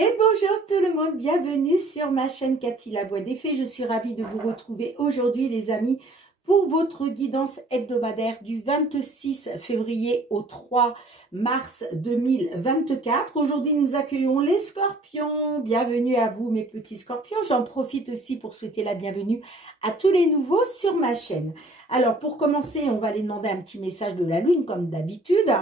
Et bonjour tout le monde, bienvenue sur ma chaîne Cathy la Voix des Fées. Je suis ravie de vous retrouver aujourd'hui les amis pour votre guidance hebdomadaire du 26 février au 3 mars 2024. Aujourd'hui nous accueillons les scorpions. Bienvenue à vous mes petits scorpions. J'en profite aussi pour souhaiter la bienvenue à tous les nouveaux sur ma chaîne. Alors pour commencer, on va aller demander un petit message de la lune comme d'habitude.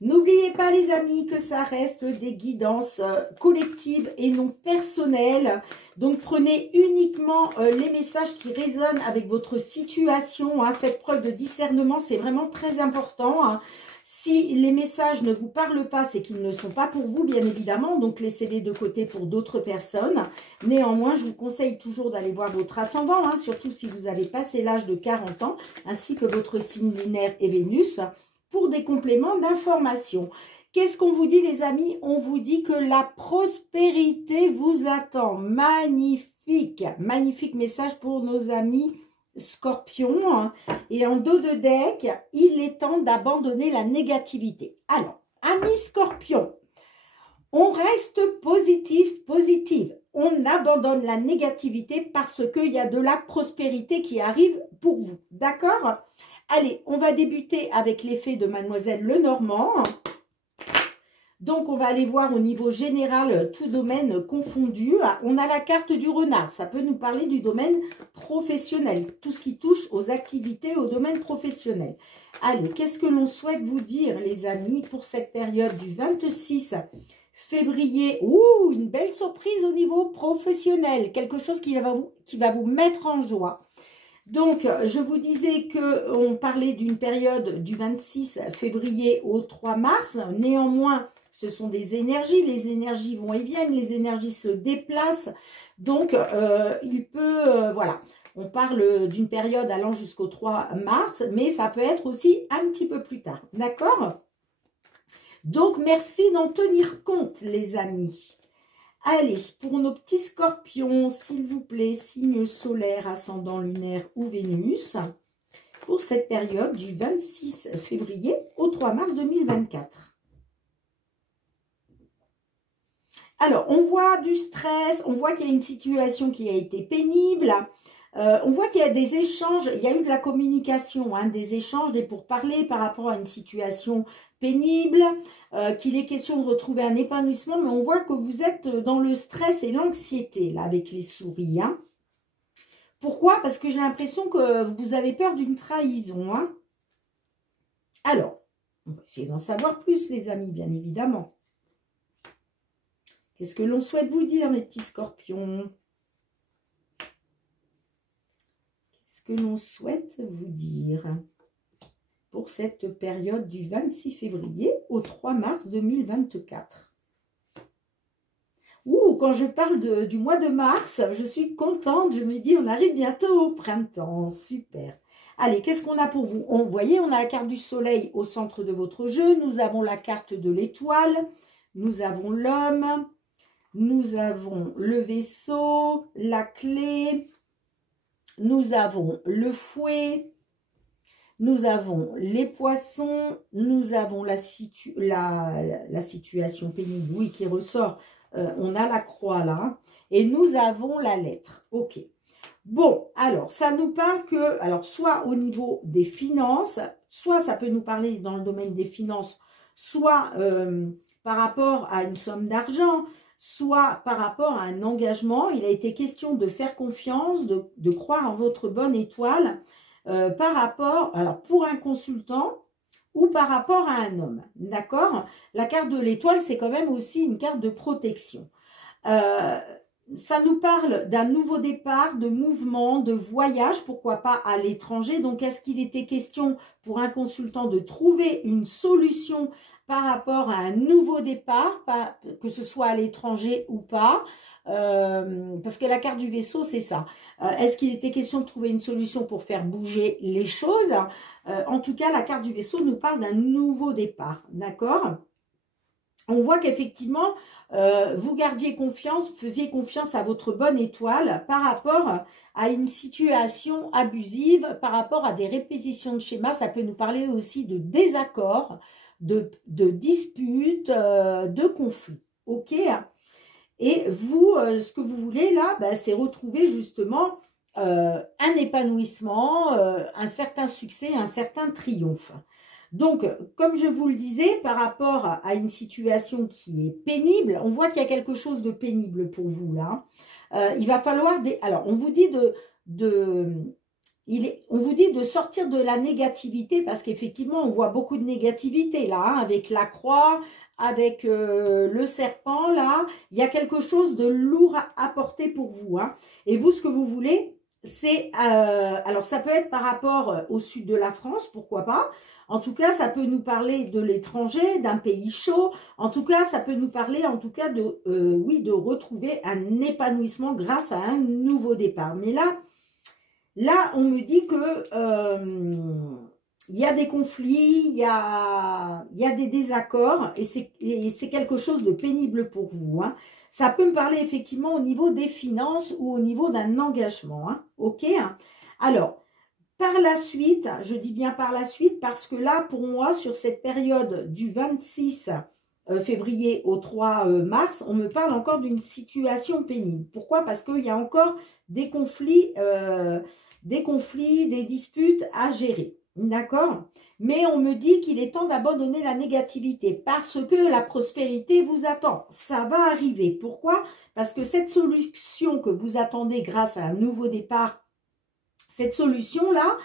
N'oubliez pas les amis que ça reste des guidances collectives et non personnelles. Donc prenez uniquement les messages qui résonnent avec votre situation. Hein. Faites preuve de discernement, c'est vraiment très important. Hein. Si les messages ne vous parlent pas, c'est qu'ils ne sont pas pour vous, bien évidemment. Donc laissez-les de côté pour d'autres personnes. Néanmoins, je vous conseille toujours d'aller voir votre ascendant, hein, surtout si vous avez passé l'âge de 40 ans, ainsi que votre signe lunaire et Vénus, pour des compléments d'information. Qu'est-ce qu'on vous dit les amis? On vous dit que la prospérité vous attend. Magnifique, magnifique message pour nos amis scorpions. Et en dos de deck, il est temps d'abandonner la négativité. Alors, amis scorpions, on reste positif, positive. On abandonne la négativité parce qu'il y a de la prospérité qui arrive pour vous. D'accord ? Allez, on va débuter avec l'effet de Mademoiselle Lenormand. Donc, on va aller voir au niveau général, tout domaine confondu. On a la carte du renard. Ça peut nous parler du domaine professionnel. Tout ce qui touche aux activités, au domaine professionnel. Allez, qu'est-ce que l'on souhaite vous dire, les amis, pour cette période du 26 février? Ouh, une belle surprise au niveau professionnel. Quelque chose qui va vous mettre en joie. Donc, je vous disais qu'on parlait d'une période du 26 février au 3 mars. Néanmoins, ce sont des énergies. Les énergies vont et viennent, les énergies se déplacent. Donc, voilà, on parle d'une période allant jusqu'au 3 mars, mais ça peut être aussi un petit peu plus tard. D'accord? Donc, merci d'en tenir compte, les amis. Allez, pour nos petits scorpions, s'il vous plaît, signe solaire, ascendant lunaire ou Vénus, pour cette période du 26 février au 3 mars 2024. Alors, on voit du stress, on voit qu'il y a une situation qui a été pénible, on voit qu'il y a des échanges, il y a eu de la communication, hein, des échanges, des pourparlers par rapport à une situation pénible, qu'il est question de retrouver un épanouissement, mais on voit que vous êtes dans le stress et l'anxiété, là, avec les souris. Hein. Pourquoi? Parce que j'ai l'impression que vous avez peur d'une trahison. Hein. Alors, on va essayer d'en savoir plus, les amis, bien évidemment. Qu'est-ce que l'on souhaite vous dire, mes petits scorpions? Qu'est-ce que l'on souhaite vous dire pour cette période du 26 février au 3 mars 2024. Ouh, quand je parle du mois de mars, je suis contente, je me dis on arrive bientôt au printemps, super. Allez, qu'est-ce qu'on a pour vous? Vous voyez, on a la carte du soleil au centre de votre jeu, nous avons la carte de l'étoile, nous avons l'homme, nous avons le vaisseau, la clé, nous avons le fouet, nous avons les poissons, nous avons la situation pénible, oui, qui ressort. On a la croix là, et nous avons la lettre. Ok. Bon, alors, ça nous parle que, alors, soit au niveau des finances, soit ça peut nous parler dans le domaine des finances, soit par rapport à une somme d'argent, soit par rapport à un engagement. Il a été question de faire confiance, de croire en votre bonne étoile, par rapport, alors pour un consultant ou par rapport à un homme, d'accord? La carte de l'étoile, c'est quand même aussi une carte de protection. Ça nous parle d'un nouveau départ, de mouvement, de voyage, pourquoi pas à l'étranger. Donc, est-ce qu'il était question pour un consultant de trouver une solution par rapport à un nouveau départ, que ce soit à l'étranger ou pas? Parce que la carte du vaisseau, c'est ça. Est-ce qu'il était question de trouver une solution pour faire bouger les choses? En tout cas, la carte du vaisseau nous parle d'un nouveau départ, d'accord? On voit qu'effectivement, vous gardiez confiance, vous faisiez confiance à votre bonne étoile par rapport à une situation abusive, par rapport à des répétitions de schémas. Ça peut nous parler aussi de désaccords, de disputes, de conflits. ok? Et vous, ce que vous voulez là, bah, c'est retrouver justement un épanouissement, un certain succès, un certain triomphe. Donc, comme je vous le disais, par rapport à une situation qui est pénible, on voit qu'il y a quelque chose de pénible pour vous là. Il va falloir alors, on vous dit on vous dit de sortir de la négativité parce qu'effectivement, on voit beaucoup de négativité là, hein, avec la croix, avec le serpent là. Il y a quelque chose de lourd à porter pour vous. Hein. Et vous, ce que vous voulez, c'est... alors, ça peut être par rapport au sud de la France, pourquoi pas. En tout cas, ça peut nous parler de l'étranger, d'un pays chaud. En tout cas, ça peut nous parler, en tout cas, oui, de retrouver un épanouissement grâce à un nouveau départ. Mais là, on me dit que il y a des conflits, il y a des désaccords et c'est quelque chose de pénible pour vous. Hein. Ça peut me parler effectivement au niveau des finances ou au niveau d'un engagement. Hein. Ok. Alors, par la suite, je dis bien par la suite parce que là, pour moi, sur cette période du 26 février au 3 mars, on me parle encore d'une situation pénible. Pourquoi? Parce qu'il y a encore des conflits, des disputes à gérer. D'accord? Mais on me dit qu'il est temps d'abandonner la négativité parce que la prospérité vous attend. Ça va arriver. Pourquoi? Parce que cette solution que vous attendez grâce à un nouveau départ, cette solution-là,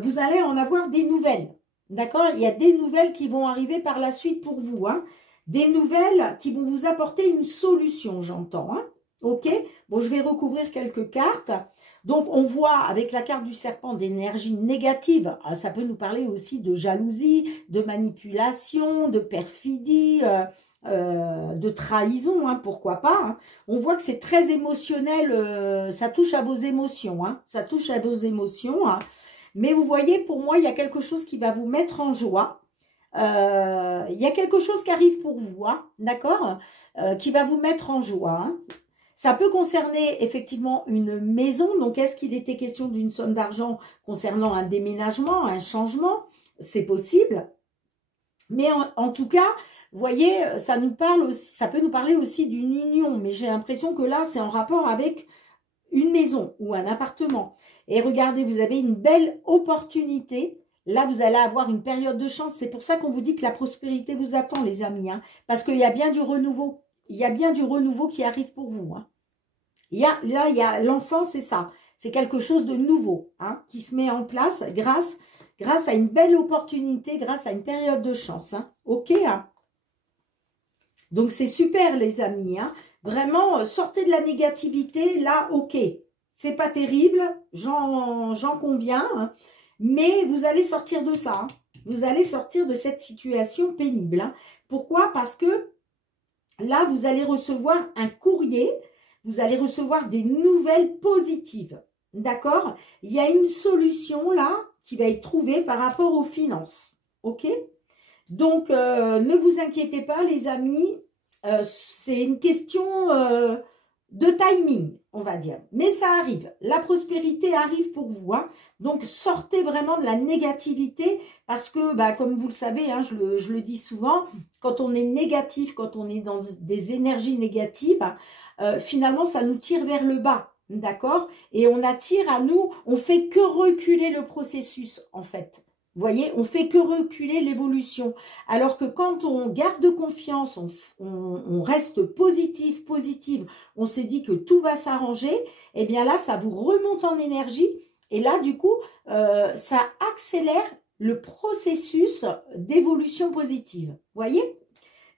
vous allez en avoir des nouvelles. D'accord? Il y a des nouvelles qui vont arriver par la suite pour vous. Hein? Des nouvelles qui vont vous apporter une solution, j'entends. Hein? Ok? Bon, je vais recouvrir quelques cartes. Donc, on voit avec la carte du serpent d'énergie négative. Ça peut nous parler aussi de jalousie, de manipulation, de perfidie, de trahison, hein, pourquoi pas. Hein. On voit que c'est très émotionnel, ça touche à vos émotions. Hein, ça touche à vos émotions. Hein. Mais vous voyez, pour moi, il y a quelque chose qui va vous mettre en joie. Il y a quelque chose qui arrive pour vous, hein, d'accord, qui va vous mettre en joie. Hein. Ça peut concerner effectivement une maison. Donc, est-ce qu'il était question d'une somme d'argent concernant un déménagement, un changement? C'est possible. Mais en tout cas, vous voyez, ça nous parle aussi, ça peut nous parler aussi d'une union. Mais j'ai l'impression que là, c'est en rapport avec une maison ou un appartement. Et regardez, vous avez une belle opportunité. Là, vous allez avoir une période de chance. C'est pour ça qu'on vous dit que la prospérité vous attend, les amis. Hein, parce qu'il y a bien du renouveau. Il y a bien du renouveau qui arrive pour vous. Hein. Là, il y a l'enfant, c'est ça. C'est quelque chose de nouveau hein, qui se met en place grâce à une belle opportunité, grâce à une période de chance. Hein. Ok hein. Donc, c'est super, les amis. Hein. Vraiment, sortez de la négativité. Là, ok. C'est pas terrible, j'en conviens. Hein. Mais vous allez sortir de ça. Hein. Vous allez sortir de cette situation pénible. Hein. Pourquoi? Parce que là, vous allez recevoir un courrier. Vous allez recevoir des nouvelles positives. D'accord? Il y a une solution là qui va être trouvée par rapport aux finances. Ok? Donc, ne vous inquiétez pas, les amis. C'est une question de timing, on va dire. Mais ça arrive. La prospérité arrive pour vous. Hein. Donc, sortez vraiment de la négativité parce que, bah, comme vous le savez, hein, je le dis souvent, quand on est négatif, quand on est dans des énergies négatives, finalement, ça nous tire vers le bas. D'accord? Et on attire à nous, on fait que reculer le processus, en fait. Vous voyez, on fait que reculer l'évolution. Alors que quand on garde confiance, on reste positive, on s'est dit que tout va s'arranger, et bien là, ça vous remonte en énergie. Et là, du coup, ça accélère le processus d'évolution positive. Vous voyez?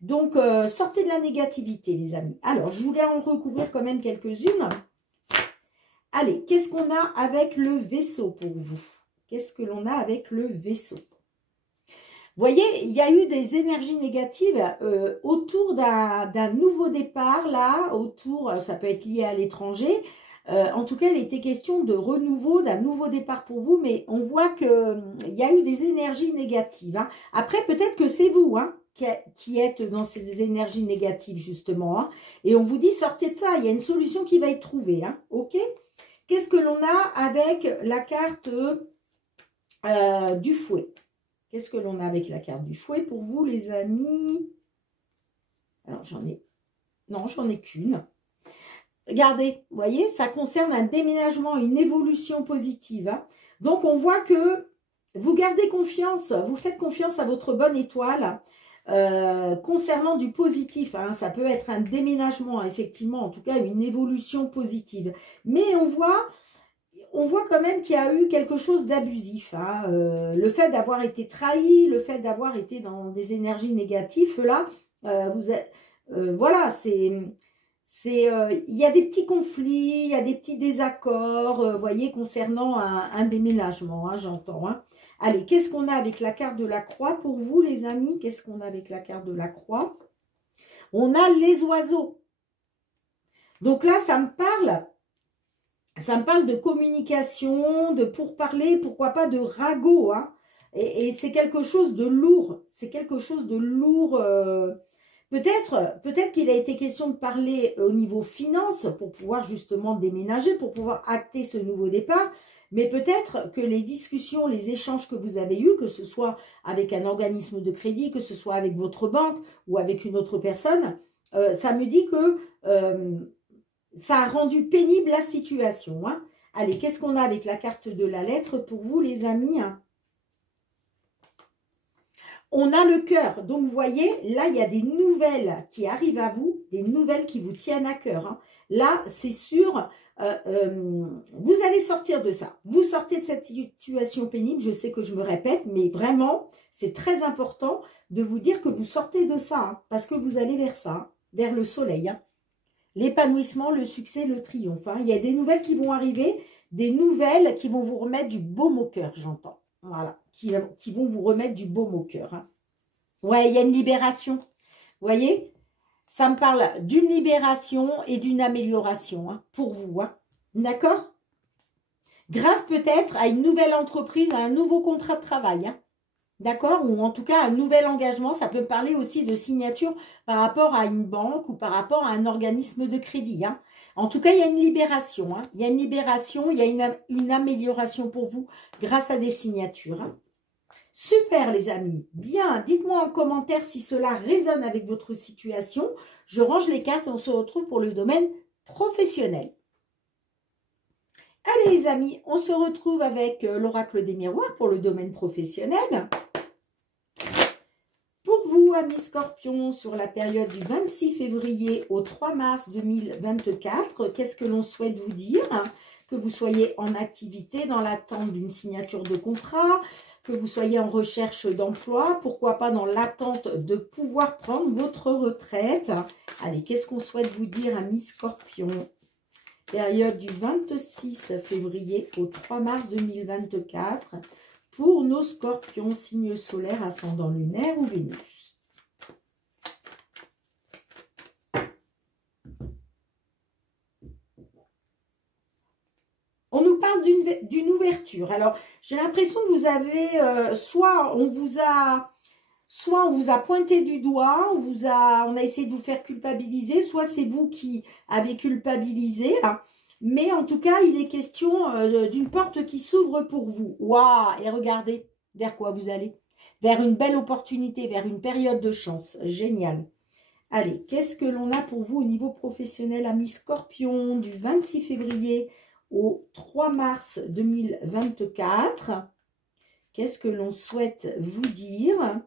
Donc, sortez de la négativité, les amis. Alors, je voulais en recouvrir quand même quelques-unes. Allez, qu'est-ce qu'on a avec le vaisseau pour vous? Qu'est-ce que l'on a avec le vaisseau? Vous voyez, il y a eu des énergies négatives autour d'un nouveau départ, là, ça peut être lié à l'étranger. En tout cas, il était question de renouveau, d'un nouveau départ pour vous, mais on voit qu'il y a eu des énergies négatives. Hein. Après, peut-être que c'est vous hein, qui êtes dans ces énergies négatives, justement. Hein. Et on vous dit, sortez de ça, il y a une solution qui va être trouvée. Hein. Ok? Qu'est-ce que l'on a avec la carte du fouet? Qu'est-ce que l'on a avec la carte du fouet pour vous, les amis? Alors, j'en ai Non, j'en ai qu'une. Regardez, vous voyez, ça concerne un déménagement, une évolution positive. Hein. Donc, on voit que vous gardez confiance, vous faites confiance à votre bonne étoile concernant du positif. Hein. Ça peut être un déménagement, effectivement, en tout cas, une évolution positive. Mais on voit quand même qu'il y a eu quelque chose d'abusif. Hein. Le fait d'avoir été trahi, le fait d'avoir été dans des énergies négatives, là, voilà, il y a des petits conflits, il y a des petits désaccords, vous voyez, concernant un déménagement, hein, j'entends. Hein. Allez, qu'est-ce qu'on a avec la carte de la croix pour vous, les amis? Qu'est-ce qu'on a avec la carte de la croix? On a les oiseaux. Donc là, ça me parle de communication, de pourparler, pourquoi pas de ragot. Hein. Et c'est quelque chose de lourd. C'est quelque chose de lourd. Peut-être qu'il a été question de parler au niveau finance pour pouvoir justement déménager, pour pouvoir acter ce nouveau départ. Mais peut-être que les discussions, les échanges que vous avez eus, que ce soit avec un organisme de crédit, que ce soit avec votre banque ou avec une autre personne, ça me dit que ça a rendu pénible la situation. Hein. Allez, qu'est-ce qu'on a avec la carte de la lettre pour vous, les amis? Hein? On a le cœur. Donc, vous voyez, là, il y a des nouvelles qui arrivent à vous, des nouvelles qui vous tiennent à cœur. Hein. Là, c'est sûr, vous allez sortir de ça. Vous sortez de cette situation pénible. Je sais que je me répète, mais vraiment, c'est très important de vous dire que vous sortez de ça, hein, parce que vous allez vers ça, hein, vers le soleil. Hein. L'épanouissement, le succès, le triomphe. Hein. Il y a des nouvelles qui vont arriver, des nouvelles qui vont vous remettre du baume au cœur, j'entends. Voilà, qui vont vous remettre du baume au cœur. Hein. Ouais, il y a une libération. Vous voyez, ça me parle d'une libération et d'une amélioration hein, pour vous. Hein. D'accord? Grâce peut-être à une nouvelle entreprise, à un nouveau contrat de travail. Hein. D'accord? Ou en tout cas, un nouvel engagement. Ça peut me parler aussi de signature par rapport à une banque ou par rapport à un organisme de crédit. Hein. En tout cas, il y a une libération. Hein. Il y a une libération, il y a une amélioration pour vous grâce à des signatures. Hein. Super, les amis. Bien, dites-moi en commentaire si cela résonne avec votre situation. Je range les cartes et on se retrouve pour le domaine professionnel. Allez, les amis, on se retrouve avec l'oracle des miroirs pour le domaine professionnel. Pour vous, amis Scorpions, sur la période du 26 février au 3 mars 2024, qu'est-ce que l'on souhaite vous dire? Que vous soyez en activité dans l'attente d'une signature de contrat, que vous soyez en recherche d'emploi, pourquoi pas dans l'attente de pouvoir prendre votre retraite. Allez, qu'est-ce qu'on souhaite vous dire, amis Scorpions? Période du 26 février au 3 mars 2024 pour nos Scorpions, signes solaires, ascendant lunaire ou Vénus. On nous parle d'une ouverture. Alors, j'ai l'impression que vous avez, soit on vous a pointé du doigt, on a essayé de vous faire culpabiliser, soit c'est vous qui avez culpabilisé. Hein. Mais en tout cas, il est question d'une porte qui s'ouvre pour vous. Waouh! Et regardez vers quoi vous allez. Vers une belle opportunité, vers une période de chance. Génial. Allez, qu'est-ce que l'on a pour vous au niveau professionnel, amis Scorpion, du 26 février au 3 mars 2024? Qu'est-ce que l'on souhaite vous dire?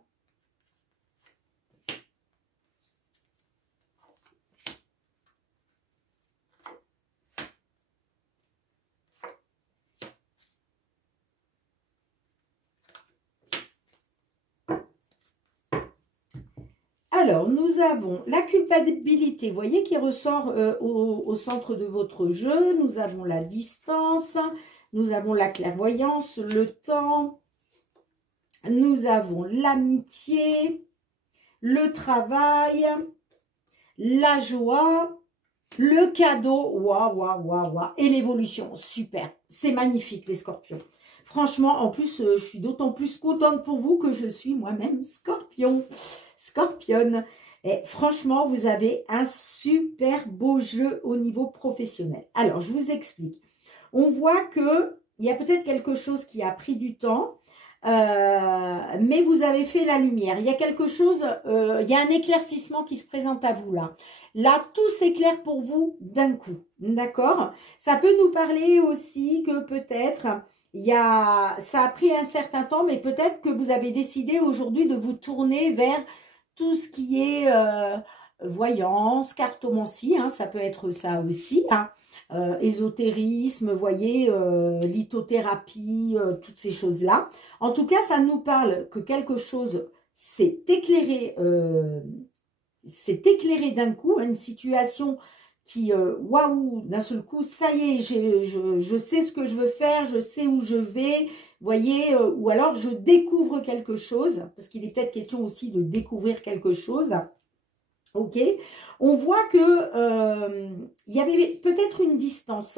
Alors, nous avons la culpabilité, vous voyez, qui ressort au centre de votre jeu. Nous avons la distance, nous avons la clairvoyance, le temps. Nous avons l'amitié, le travail, la joie, le cadeau, waouh, waouh, waouh, waouh, et l'évolution. Super, c'est magnifique les Scorpions. Franchement, en plus, je suis d'autant plus contente pour vous que je suis moi-même Scorpion. Scorpionne. Et franchement, vous avez un super beau jeu au niveau professionnel. Alors, je vous explique. On voit qu'il y a peut-être quelque chose qui a pris du temps. mais vous avez fait la lumière. Il y a quelque chose, il y a un éclaircissement qui se présente à vous là. Là, tout s'éclaire pour vous d'un coup, d'accord? Ça peut nous parler aussi que peut-être, ça a pris un certain temps, mais peut-être que vous avez décidé aujourd'hui de vous tourner vers tout ce qui est voyance, cartomancie, hein, ça peut être ça aussi, hein, ésotérisme, vous voyez, lithothérapie, toutes ces choses-là. En tout cas, ça nous parle que quelque chose s'est éclairé d'un coup, une situation qui, waouh, d'un seul coup, ça y est, je sais ce que je veux faire, je sais où je vais, vous voyez, ou alors je découvre quelque chose, parce qu'il est peut-être question aussi de découvrir quelque chose. Ok, on voit que il y avait peut-être une distance.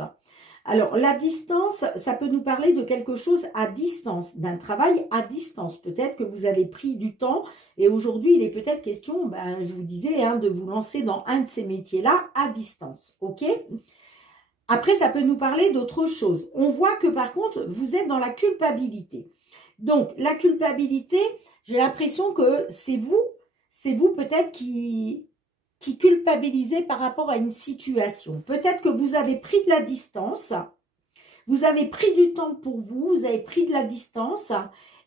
Alors, la distance, ça peut nous parler de quelque chose à distance, d'un travail à distance. Peut-être que vous avez pris du temps et aujourd'hui, il est peut-être question, ben, je vous disais, hein, de vous lancer dans un de ces métiers-là à distance. Ok. Après, ça peut nous parler d'autre chose. On voit que par contre, vous êtes dans la culpabilité. Donc, la culpabilité, j'ai l'impression que c'est vous peut-être qui culpabilisez par rapport à une situation. Peut-être que vous avez pris de la distance, vous avez pris du temps pour vous, vous avez pris de la distance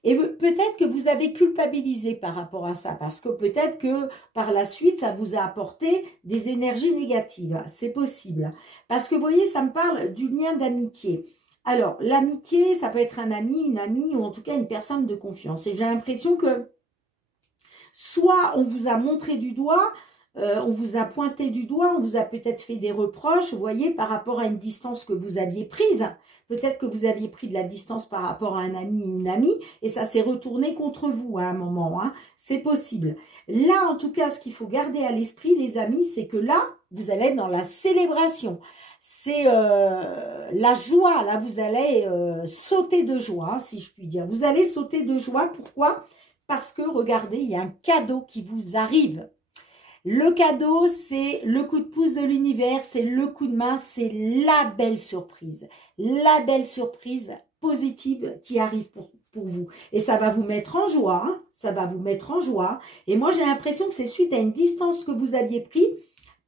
et peut-être que vous avez culpabilisé par rapport à ça parce que peut-être que par la suite, ça vous a apporté des énergies négatives. C'est possible. Parce que vous voyez, ça me parle du lien d'amitié. Alors, l'amitié, ça peut être un ami, une amie ou en tout cas une personne de confiance. Et j'ai l'impression que soit on vous a montré du doigt, on vous a pointé du doigt, on vous a peut-être fait des reproches, vous voyez, par rapport à une distance que vous aviez prise. Peut-être que vous aviez pris de la distance par rapport à un ami ou une amie, et ça s'est retourné contre vous à un moment. Hein. C'est possible. Là, en tout cas, ce qu'il faut garder à l'esprit, les amis, c'est que là, vous allez être dans la célébration. C'est la joie. Là, vous allez sauter de joie, hein, si je puis dire. Vous allez sauter de joie. Pourquoi ? Parce que, regardez, il y a un cadeau qui vous arrive. Le cadeau, c'est le coup de pouce de l'univers, c'est le coup de main, c'est la belle surprise positive qui arrive pour vous. Et ça va vous mettre en joie, hein, ça va vous mettre en joie. Et moi, j'ai l'impression que c'est suite à une distance que vous aviez prise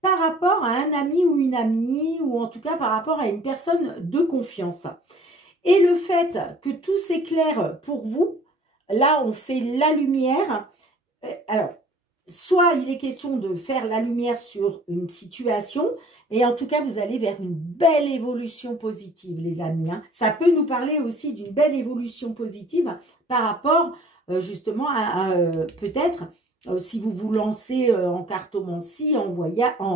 par rapport à un ami ou une amie, ou en tout cas par rapport à une personne de confiance. Et le fait que tout s'éclaire pour vous, là, on fait la lumière. Alors, soit il est question de faire la lumière sur une situation, et en tout cas, vous allez vers une belle évolution positive, les amis. Hein. Ça peut nous parler aussi d'une belle évolution positive par rapport justement à peut-être, si vous vous lancez en cartomancie, en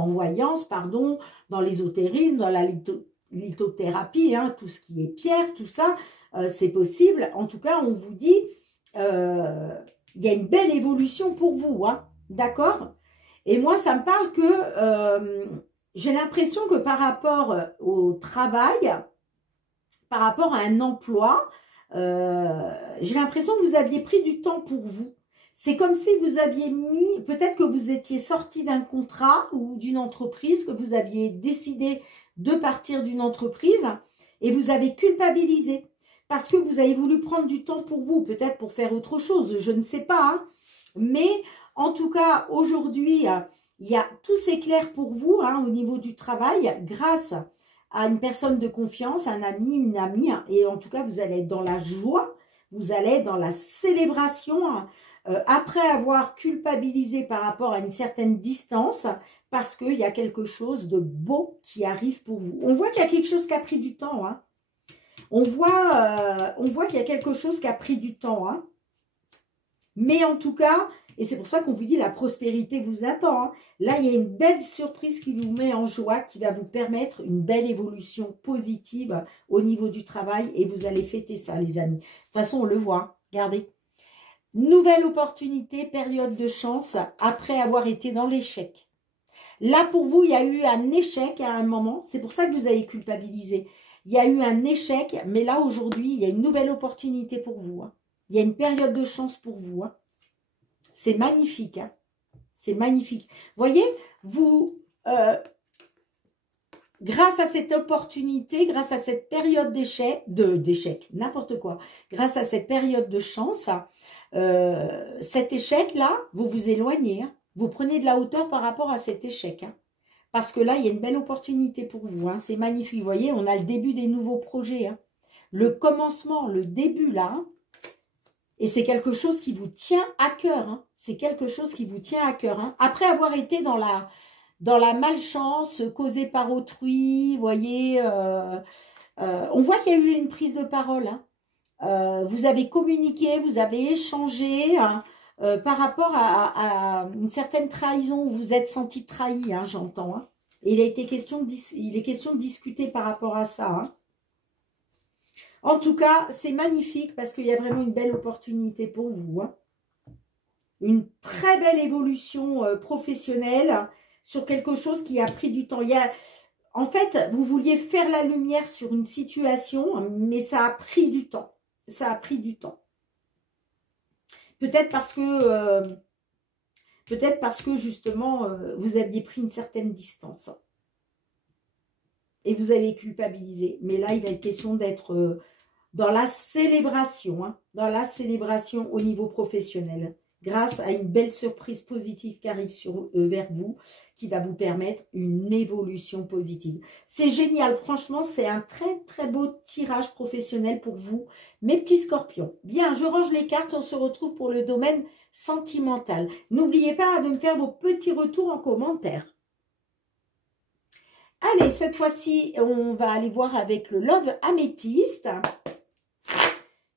voyance, pardon, dans l'ésotérisme, dans la lithothérapie, hein, tout ce qui est pierre, tout ça, c'est possible. En tout cas, on vous dit, il y a une belle évolution pour vous, hein. D'accord? Et moi, ça me parle que j'ai l'impression que par rapport au travail, par rapport à un emploi, j'ai l'impression que vous aviez pris du temps pour vous. C'est comme si vous aviez mis, peut-être que vous étiez sorti d'un contrat ou d'une entreprise, que vous aviez décidé de partir d'une entreprise et vous avez culpabilisé parce que vous avez voulu prendre du temps pour vous, peut-être pour faire autre chose, je ne sais pas, hein. Mais en tout cas, aujourd'hui, il y a tout s'éclaire pour vous hein, au niveau du travail grâce à une personne de confiance, un ami, une amie. Et en tout cas, vous allez être dans la joie, vous allez être dans la célébration après avoir culpabilisé par rapport à une certaine distance parce qu'il y a quelque chose de beau qui arrive pour vous. On voit qu'il y a quelque chose qui a pris du temps. Hein. On voit qu'il y a quelque chose qui a pris du temps. Hein. Mais en tout cas, et c'est pour ça qu'on vous dit la prospérité vous attend. Hein. Là, il y a une belle surprise qui vous met en joie, qui va vous permettre une belle évolution positive au niveau du travail. Et vous allez fêter ça, les amis. De toute façon, on le voit. Hein. Regardez. Nouvelle opportunité, période de chance, après avoir été dans l'échec. Là, pour vous, il y a eu un échec à un moment. C'est pour ça que vous avez culpabilisé. Il y a eu un échec, mais là, aujourd'hui, il y a une nouvelle opportunité pour vous. Hein. Il y a une période de chance pour vous. Hein. C'est magnifique. Hein. C'est magnifique. Vous voyez, vous grâce à cette opportunité, grâce à cette période d'échec, n'importe quoi, grâce à cette période de chance, cet échec-là, vous vous éloignez, hein. Vous prenez de la hauteur par rapport à cet échec, hein. Parce que là, il y a une belle opportunité pour vous, hein. C'est magnifique. Vous voyez, on a le début des nouveaux projets, hein. Le commencement, le début là, hein. Et c'est quelque chose qui vous tient à cœur, hein. C'est quelque chose qui vous tient à cœur, hein. Après avoir été dans la malchance causée par autrui, vous voyez, on voit qu'il y a eu une prise de parole, hein. Vous avez communiqué, vous avez échangé, hein, par rapport à une certaine trahison, vous vous êtes senti trahi, hein, j'entends, hein. Et il est question de discuter par rapport à ça, hein. En tout cas, c'est magnifique parce qu'il y a vraiment une belle opportunité pour vous, hein. Une très belle évolution professionnelle sur quelque chose qui a pris du temps. En fait, vous vouliez faire la lumière sur une situation, mais ça a pris du temps. Ça a pris du temps. Peut-être parce que justement, vous aviez pris une certaine distance. Et vous avez culpabilisé. Mais là, il va être question d'être dans la célébration, hein, dans la célébration au niveau professionnel, grâce à une belle surprise positive qui arrive vers vous, qui va vous permettre une évolution positive. C'est génial, franchement, c'est un très très beau tirage professionnel pour vous, mes petits scorpions. Bien, je range les cartes, on se retrouve pour le domaine sentimental. N'oubliez pas de me faire vos petits retours en commentaire. Allez, cette fois-ci, on va aller voir avec le Love Améthyste.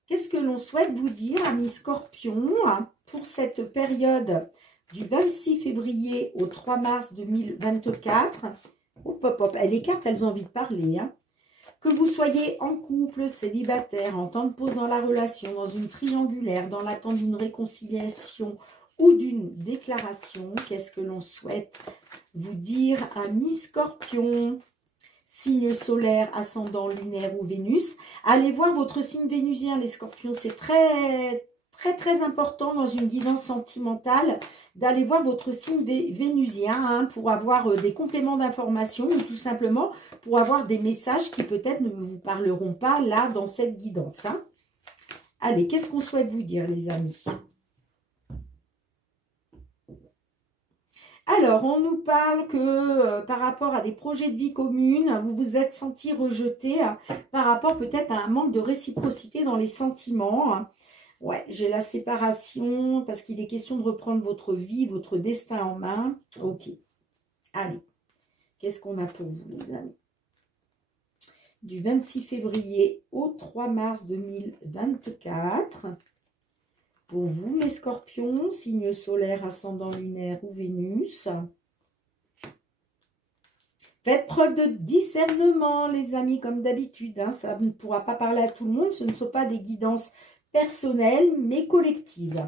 Qu'est-ce que l'on souhaite vous dire, amis scorpions, pour cette période du 26 février au 3 mars 2024. Hop, hop, hop. Les cartes, elles ont envie de parler, hein. Que vous soyez en couple, célibataire, en temps de pause dans la relation, dans une triangulaire, dans l'attente d'une réconciliation ou d'une déclaration, qu'est-ce que l'on souhaite vous dire, amis scorpions? Signe solaire, ascendant, lunaire ou Vénus. Allez voir votre signe vénusien, les scorpions. C'est très, très, très important dans une guidance sentimentale d'aller voir votre signe vénusien, hein, pour avoir des compléments d'information ou tout simplement pour avoir des messages qui peut-être ne vous parleront pas là dans cette guidance, hein. Allez, qu'est-ce qu'on souhaite vous dire, les amis? Alors, on nous parle que par rapport à des projets de vie commune, vous vous êtes senti rejeté par rapport peut-être à un manque de réciprocité dans les sentiments. Ouais, j'ai la séparation parce qu'il est question de reprendre votre vie, votre destin en main. Ok. Allez, qu'est-ce qu'on a pour vous, les amis? Du 26 février au 3 mars 2024. Pour vous, les scorpions, signe solaire, ascendant, lunaire ou Vénus. Faites preuve de discernement, les amis, comme d'habitude, hein. Ça ne pourra pas parler à tout le monde. Ce ne sont pas des guidances personnelles, mais collectives.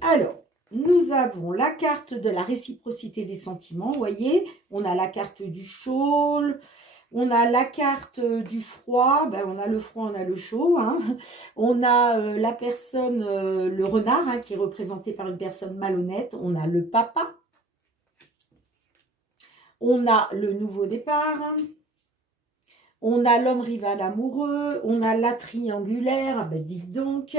Alors, nous avons la carte de la réciprocité des sentiments. Vous voyez, on a la carte du chaud. On a la carte du froid, ben on a le froid, on a le chaud, hein. On a la personne, le renard, hein, qui est représenté par une personne malhonnête. On a le papa. On a le nouveau départ. On a l'homme rival amoureux. On a la triangulaire, ben dites donc.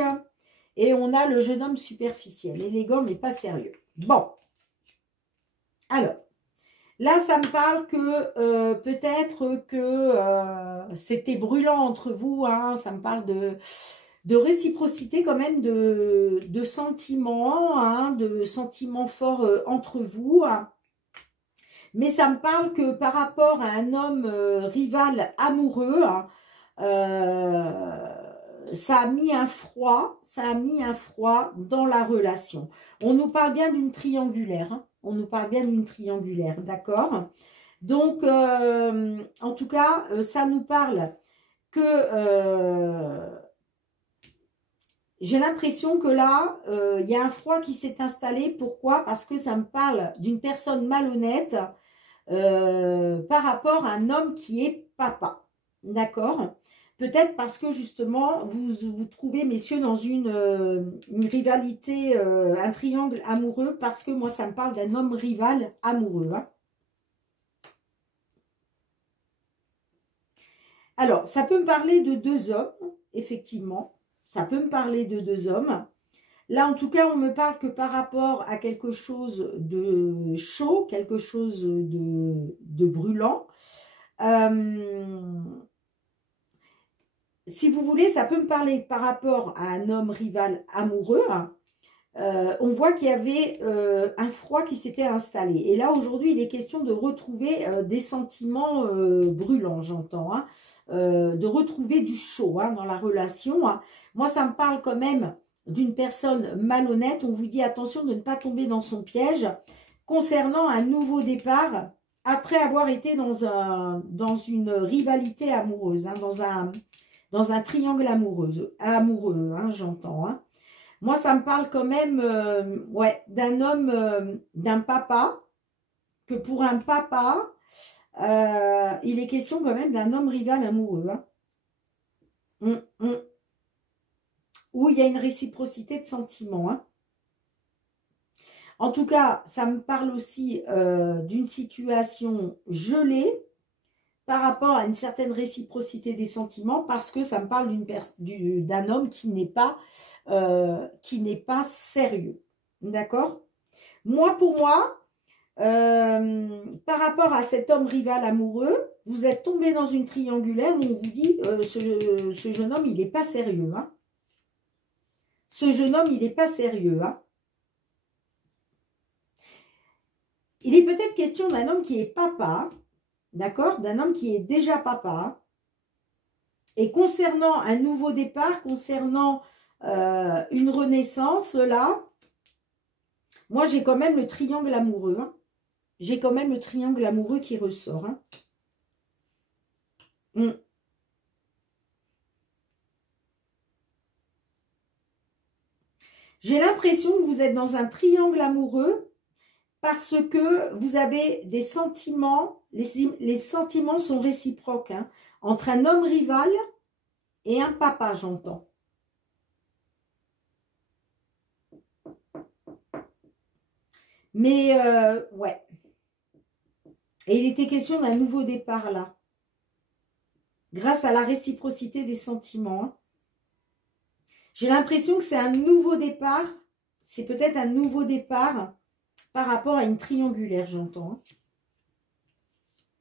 Et on a le jeune homme superficiel, élégant mais pas sérieux. Bon. Alors. Là, ça me parle que peut-être que c'était brûlant entre vous, hein. Ça me parle de réciprocité quand même, de sentiments, hein, de sentiments forts entre vous. Hein. Mais ça me parle que par rapport à un homme rival amoureux, hein, ça a mis un froid dans la relation. On nous parle bien d'une triangulaire, hein. On nous parle bien d'une triangulaire, d'accord? Donc, en tout cas, ça nous parle que j'ai l'impression que là, il y a un froid qui s'est installé. Pourquoi? Parce que ça me parle d'une personne malhonnête par rapport à un homme qui est papa, d'accord? Peut-être parce que justement, vous trouvez, messieurs, dans une rivalité, un triangle amoureux, parce que moi, ça me parle d'un homme rival amoureux. Hein. Alors, ça peut me parler de 2 hommes, effectivement. Ça peut me parler de 2 hommes. Là, en tout cas, on me parle que par rapport à quelque chose de chaud, quelque chose de brûlant. Si vous voulez, ça peut me parler par rapport à un homme rival amoureux. On voit qu'il y avait un froid qui s'était installé. Et là, aujourd'hui, il est question de retrouver des sentiments brûlants, j'entends. Hein, de retrouver du chaud dans la relation. Hein. Moi, ça me parle quand même d'une personne malhonnête. On vous dit attention de ne pas tomber dans son piège concernant un nouveau départ après avoir été dans une rivalité amoureuse, hein, dans un triangle amoureux, hein, j'entends. Hein. Moi, ça me parle quand même ouais, d'un homme, d'un papa, que pour un papa, il est question quand même d'un homme rival amoureux. Hein. Où il y a une réciprocité de sentiments. Hein. En tout cas, ça me parle aussi d'une situation gelée par rapport à une certaine réciprocité des sentiments, parce que ça me parle d'un homme qui n'est pas sérieux. D'accord? Moi, pour moi, par rapport à cet homme rival amoureux, vous êtes tombé dans une triangulaire où on vous dit ce jeune homme, il n'est pas sérieux. Hein. Ce jeune homme, il n'est pas sérieux. Hein. Il est peut-être question d'un homme qui est papa, d'accord? D'un homme qui est déjà papa. Et concernant un nouveau départ, concernant une renaissance, là, moi, j'ai quand même le triangle amoureux. Hein. J'ai quand même le triangle amoureux qui ressort. Hein. J'ai l'impression que vous êtes dans un triangle amoureux parce que vous avez des sentiments, les sentiments sont réciproques, hein, entre un homme rival et un papa, j'entends. Mais, ouais. Et il était question d'un nouveau départ, là. Grâce à la réciprocité des sentiments. Hein. J'ai l'impression que c'est un nouveau départ. C'est peut-être un nouveau départ par rapport à une triangulaire, j'entends. Hein.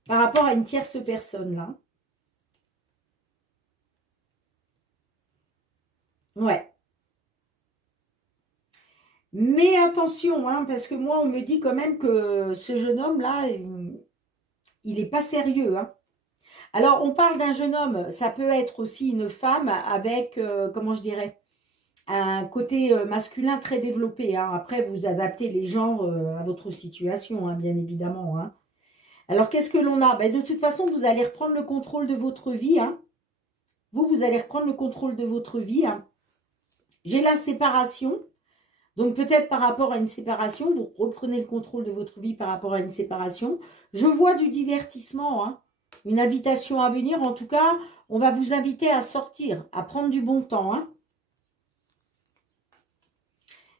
Par rapport à une tierce personne, là. Ouais. Mais attention, hein, parce que moi, on me dit quand même que ce jeune homme-là, il n'est pas sérieux. Hein. Alors, on parle d'un jeune homme, ça peut être aussi une femme avec, comment je dirais, un côté masculin très développé. Hein. Après, vous adaptez les genres à votre situation, hein, bien évidemment. Hein. Alors, qu'est-ce que l'on a? Ben, de toute façon, vous allez reprendre le contrôle de votre vie. Hein. Vous allez reprendre le contrôle de votre vie. Hein. J'ai la séparation. Donc, peut-être par rapport à une séparation, vous reprenez le contrôle de votre vie par rapport à une séparation. Je vois du divertissement, hein. Une invitation à venir. En tout cas, on va vous inviter à sortir, à prendre du bon temps. Hein.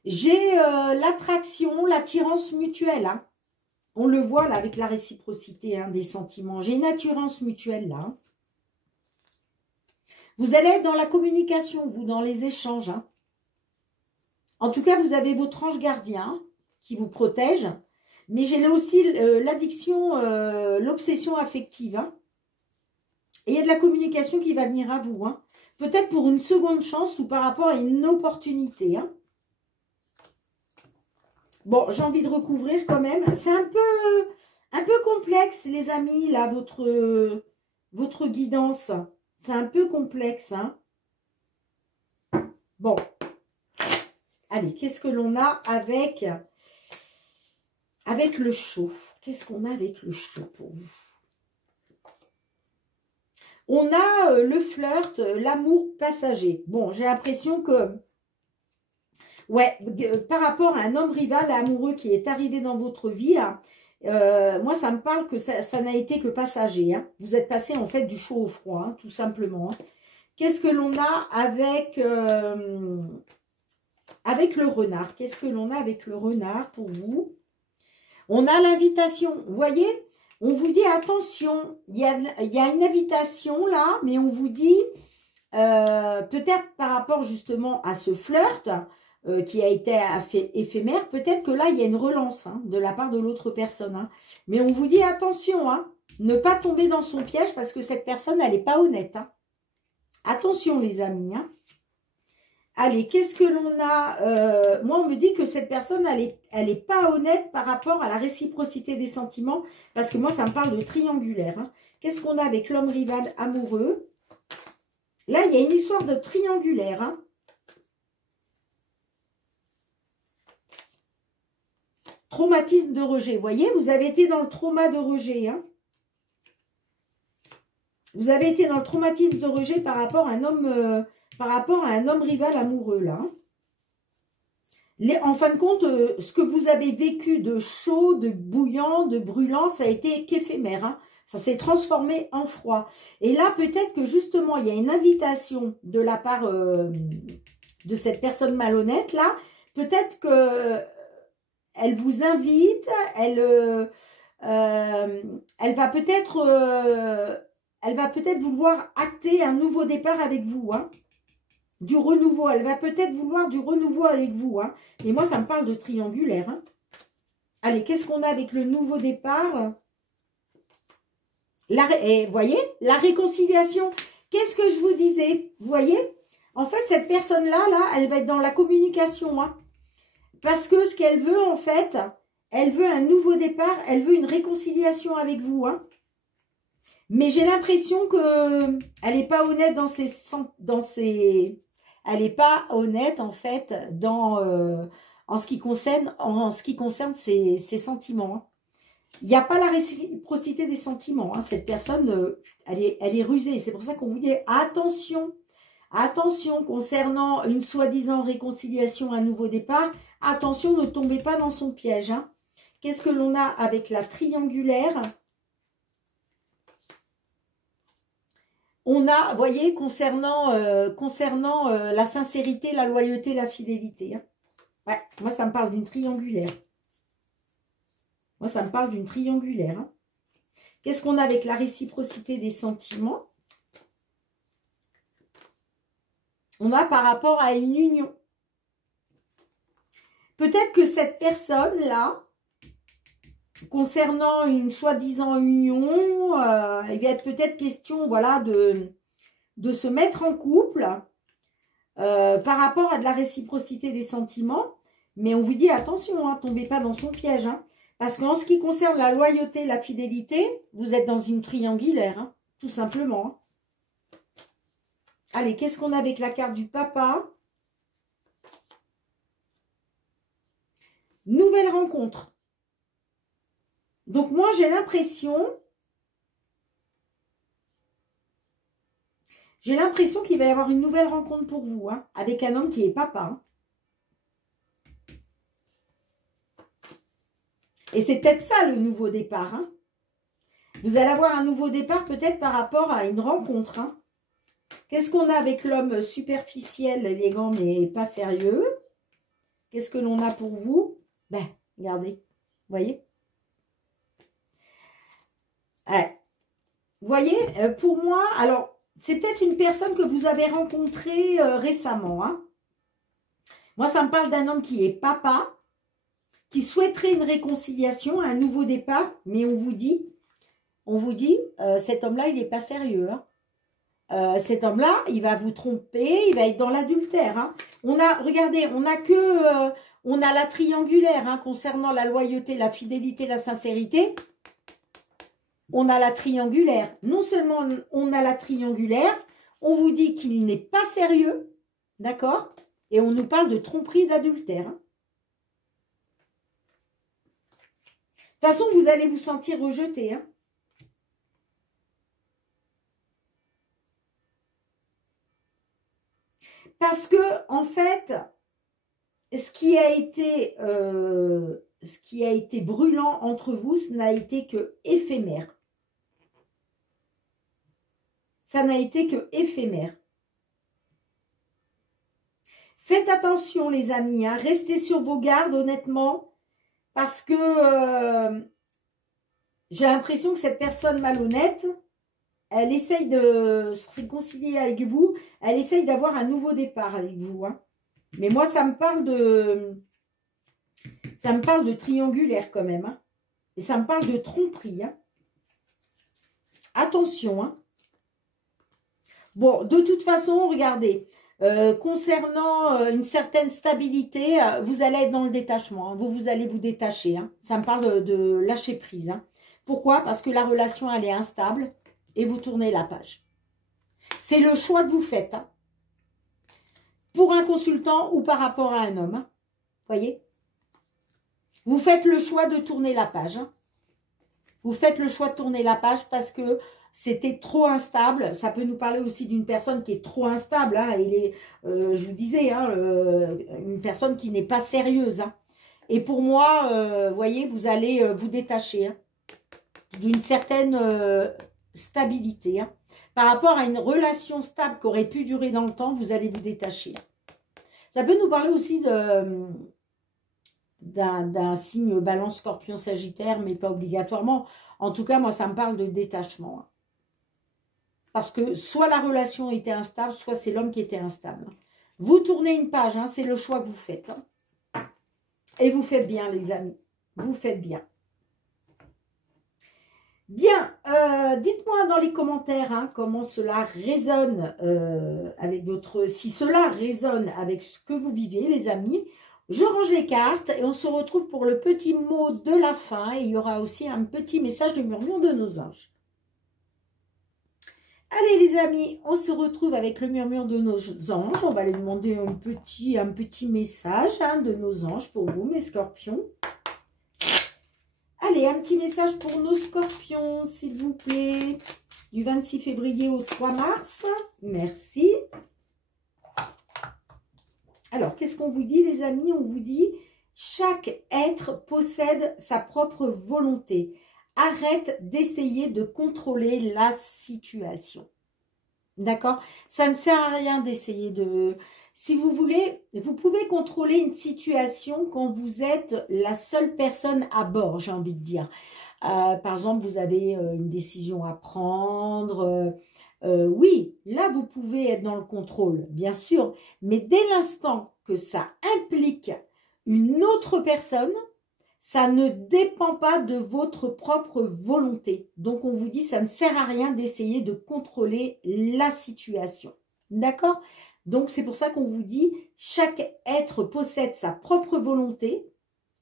J'ai l'attraction, l'attirance mutuelle. Hein. On le voit là avec la réciprocité des sentiments. J'ai une attirance mutuelle là. Hein. Vous allez être dans la communication, vous, dans les échanges. Hein. En tout cas, vous avez votre ange gardien qui vous protège. Mais j'ai là aussi l'addiction, l'obsession affective. Hein. Et il y a de la communication qui va venir à vous. Hein. Peut-être pour une seconde chance ou par rapport à une opportunité. Hein. Bon, j'ai envie de recouvrir quand même. C'est un peu complexe, les amis, là, votre guidance. C'est un peu complexe. Hein. Bon. Allez, qu'est-ce que l'on a avec le chaud? Qu'est-ce qu'on a avec le chaud pour vous? On a le flirt, l'amour passager. Bon, j'ai l'impression que, ouais, par rapport à un homme rival amoureux qui est arrivé dans votre vie, là, moi, ça me parle que ça n'a été que passager. Hein. Vous êtes passé, en fait, du chaud au froid, hein, tout simplement. Hein. Qu'est-ce que l'on a avec le renard? Qu'est-ce que l'on a avec le renard pour vous? On a l'invitation. Vous voyez, On vous dit attention, il y a une invitation là, mais on vous dit peut-être par rapport justement à ce flirt qui a été éphémère, peut-être que là il y a une relance hein, de la part de l'autre personne. Hein. Mais on vous dit attention, hein, ne pas tomber dans son piège parce que cette personne elle n'est pas honnête. Hein. Attention les amis. Hein. Allez, qu'est-ce que l'on a moi, on me dit que cette personne, elle est pas honnête par rapport à la réciprocité des sentiments. Parce que moi, ça me parle de triangulaire. Hein. Qu'est-ce qu'on a avec l'homme rival amoureux? Là, il y a une histoire de triangulaire. Hein. Traumatisme de rejet. Vous voyez, vous avez été dans le trauma de rejet. Hein. Vous avez été dans le traumatisme de rejet par rapport à un homme... par rapport à un homme rival amoureux, là. En fin de compte, ce que vous avez vécu de chaud, de bouillant, de brûlant, ça a été qu'éphémère. Hein. Ça s'est transformé en froid. Et là, peut-être que justement, il y a une invitation de la part de cette personne malhonnête, là. Peut-être que elle vous invite, elle va peut-être vouloir acter un nouveau départ avec vous, hein. Du renouveau. Elle va peut-être vouloir du renouveau avec vous. Hein. Et moi, ça me parle de triangulaire. Hein. Allez, qu'est-ce qu'on a avec le nouveau départ? Vous voyez, la réconciliation. Qu'est-ce que je vous disais? Vous voyez? En fait, cette personne-là, là, elle va être dans la communication. Hein. Parce que ce qu'elle veut, en fait, elle veut un nouveau départ. Elle veut une réconciliation avec vous. Hein. Mais j'ai l'impression que elle n'est pas honnête elle n'est pas honnête en fait en ce qui concerne ses sentiments. Hein. Il n'y a pas la réciprocité des sentiments. Hein. Cette personne, elle est rusée. C'est pour ça qu'on vous dit attention. Attention concernant une soi-disant réconciliation, un nouveau départ. Attention, ne tombez pas dans son piège. Hein. Qu'est-ce que l'on a avec la triangulaire? On a, vous voyez, concernant la sincérité, la loyauté, la fidélité. Hein. Ouais, moi, ça me parle d'une triangulaire. Moi, ça me parle d'une triangulaire. Hein. Qu'est-ce qu'on a avec la réciprocité des sentiments? On a par rapport à une union. Peut-être que cette personne-là, concernant une soi-disant union, il va être peut-être question voilà, de se mettre en couple par rapport à de la réciprocité des sentiments. Mais on vous dit attention, hein, tombez pas dans son piège. Hein, parce qu'en ce qui concerne la loyauté, la fidélité, vous êtes dans une triangulaire, hein, tout simplement. Hein. Allez, qu'est-ce qu'on a avec la carte du papa? Nouvelle rencontre. Donc, moi, j'ai l'impression qu'il va y avoir une nouvelle rencontre pour vous, hein, avec un homme qui est papa. Hein. Et c'est peut-être ça, le nouveau départ. Hein. Vous allez avoir un nouveau départ peut-être par rapport à une rencontre. Hein. Qu'est-ce qu'on a avec l'homme superficiel, élégant, mais pas sérieux? Qu'est-ce que l'on a pour vous? Ben, regardez, vous voyez? Ouais. Vous voyez, pour moi, alors, c'est peut-être une personne que vous avez rencontrée récemment. Hein. Moi, ça me parle d'un homme qui est papa, qui souhaiterait une réconciliation, un nouveau départ, mais on vous dit, cet homme-là, il n'est pas sérieux. Hein. Cet homme-là, il va vous tromper, il va être dans l'adultère. Hein. Regardez, on a la triangulaire hein, concernant la loyauté, la fidélité, la sincérité. On a la triangulaire. Non seulement on a la triangulaire, on vous dit qu'il n'est pas sérieux, d'accord? Et on nous parle de tromperie d'adultère. Hein. De toute façon, vous allez vous sentir rejeté. Hein. Parce que, en fait, ce qui a été brûlant entre vous, ce n'a été que éphémère. Ça n'a été que éphémère. Faites attention, les amis. Hein, restez sur vos gardes, honnêtement. Parce que j'ai l'impression que cette personne malhonnête, elle essaye de se réconcilier avec vous. Elle essaye d'avoir un nouveau départ avec vous. Hein. Mais moi, ça me parle de triangulaire quand même. Hein. Et ça me parle de tromperie. Hein. Attention. Hein. Bon, de toute façon, regardez. Concernant une certaine stabilité, vous allez être dans le détachement. Hein. Vous allez vous détacher. Hein. Ça me parle de lâcher prise. Hein. Pourquoi? Parce que la relation, elle est instable. Et vous tournez la page. C'est le choix que vous faites. Hein. Pour un consultant ou par rapport à un homme. Hein. Voyez? Vous faites le choix de tourner la page. Hein. Vous faites le choix de tourner la page parce que c'était trop instable. Ça peut nous parler aussi d'une personne qui est trop instable. Hein. Je vous disais, hein, une personne qui n'est pas sérieuse. Hein. Et pour moi, voyez, vous allez vous détacher hein, d'une certaine... stabilité. Hein. Par rapport à une relation stable qui aurait pu durer dans le temps, vous allez vous détacher. Ça peut nous parler aussi d'un signe balance, scorpion, sagittaire, mais pas obligatoirement. En tout cas, moi, ça me parle de détachement. Hein. Parce que soit la relation était instable, soit c'est l'homme qui était instable. Vous tournez une page, hein, c'est le choix que vous faites. Hein. Et vous faites bien, les amis. Vous faites bien. Bien, dites-moi dans les commentaires hein, comment cela résonne avec votre... Si cela résonne avec ce que vous vivez, les amis. Je range les cartes et on se retrouve pour le petit mot de la fin. Et il y aura aussi un petit message de murmure de nos anges. Allez les amis, on se retrouve avec le murmure de nos anges. On va les demander un petit message hein, de nos anges pour vous, mes scorpions. Allez, un petit message pour nos scorpions, s'il vous plaît. Du 26 février au 3 mars. Merci. Alors, qu'est-ce qu'on vous dit, les amis? On vous dit, chaque être possède sa propre volonté. Arrête d'essayer de contrôler la situation. D'accord? Ça ne sert à rien d'essayer de... Si vous voulez, vous pouvez contrôler une situation quand vous êtes la seule personne à bord, j'ai envie de dire. Par exemple, vous avez une décision à prendre. Oui, là, vous pouvez être dans le contrôle, bien sûr. Mais dès l'instant que ça implique une autre personne, ça ne dépend pas de votre propre volonté. Donc, on vous dit, ça ne sert à rien d'essayer de contrôler la situation. D'accord ? Donc, c'est pour ça qu'on vous dit, chaque être possède sa propre volonté.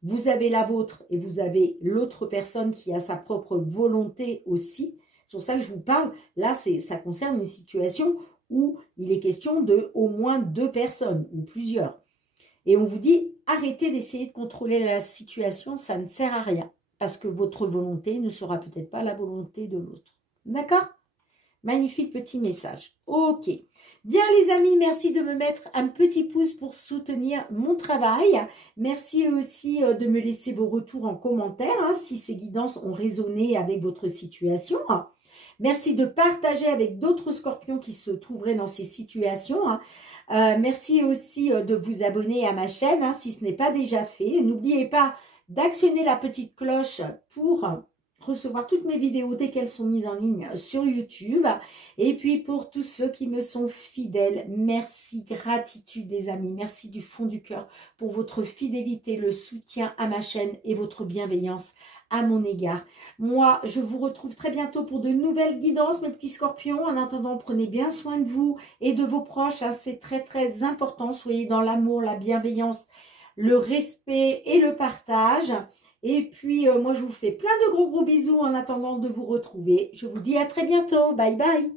Vous avez la vôtre et vous avez l'autre personne qui a sa propre volonté aussi. C'est pour ça que je vous parle. Là, ça concerne une situation où il est question de au moins 2 personnes ou plusieurs. Et on vous dit, arrêtez d'essayer de contrôler la situation, ça ne sert à rien. Parce que votre volonté ne sera peut-être pas la volonté de l'autre. D'accord ? Magnifique petit message. Ok. Bien les amis, merci de me mettre un petit pouce pour soutenir mon travail. Merci aussi de me laisser vos retours en commentaire hein, si ces guidances ont résonné avec votre situation. Merci de partager avec d'autres scorpions qui se trouveraient dans ces situations. Merci aussi de vous abonner à ma chaîne hein, si ce n'est pas déjà fait. N'oubliez pas d'actionner la petite cloche pour recevoir toutes mes vidéos dès qu'elles sont mises en ligne sur YouTube. Et puis pour tous ceux qui me sont fidèles, merci, gratitude les amis, merci du fond du cœur pour votre fidélité, le soutien à ma chaîne et votre bienveillance à mon égard. Moi, je vous retrouve très bientôt pour de nouvelles guidances, mes petits scorpions. En attendant, prenez bien soin de vous et de vos proches. Hein, c'est très, très important. Soyez dans l'amour, la bienveillance, le respect et le partage. Et puis, moi, je vous fais plein de gros bisous en attendant de vous retrouver. Je vous dis à très bientôt. Bye, bye.